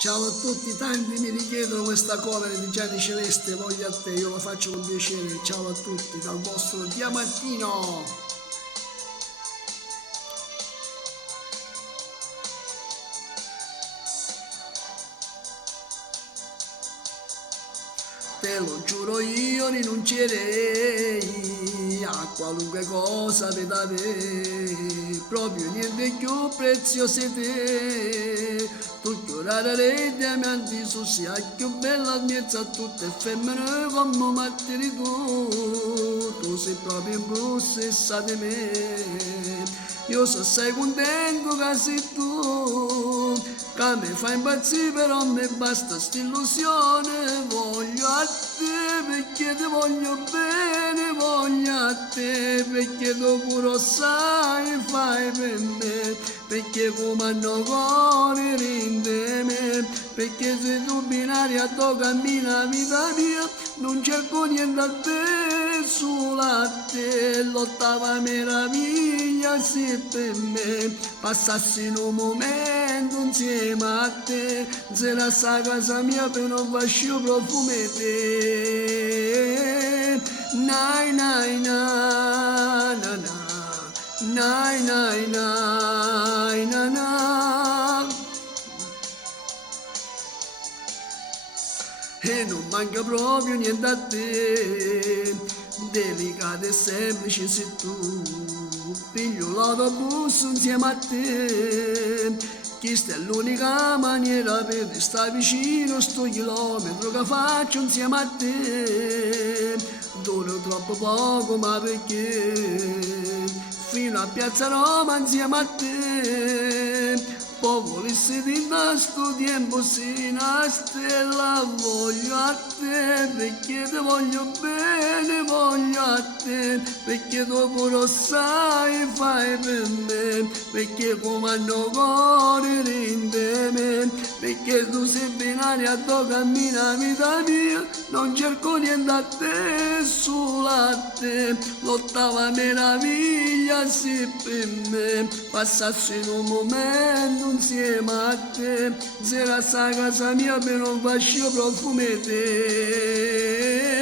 Ciao a tutti, tanti mi richiedono questa cover di Gianni Celeste, voglio a te, io lo faccio con piacere. Ciao a tutti, dal vostro Diamantino. Te lo giuro io rinuncerei a qualunque cosa per te, proprio niente più prezioso di te. Tu chiorare le diamanti su sia più bella in mezzo a tutte le femmine come matteri tu sei proprio impossessa di me. Io so sei contento che sei tu, che mi fai impazzire però mi basta st'illusione. Voglio a te perché ti voglio bene, voglio a te perché tu pure sai fai per me, perché come hanno cuore rinde me, perché se tu binaria tu cammina vita mia, non cerco niente a te, solo a te, l'ottava meraviglia se per me, passassi in un momento insieme a te, se la sa casa mia per non fascio profumo te. Nai nai na na na, nai nai nai na na. E non manca proprio niente a te, delicato e semplice sei tu, piglio l'autobus insieme a te, questa è l'unica maniera per restare vicino a sto chilometro che faccio insieme a te. Dura troppo poco ma perché fino a Piazza Roma insieme a te. Poi volessi di sto tempo sì una stella, voglio a te perché ti voglio bene, voglio a te perché dopo lo sai fai per me, perché come hanno cuore rinde me, perché tu sei binaria tu cammina vita mia, non cerco niente a te, solo a te, l'ottava meraviglia sì per me, passassi in un momento insieme a te, se la sa casa mia per non fascio profumo te.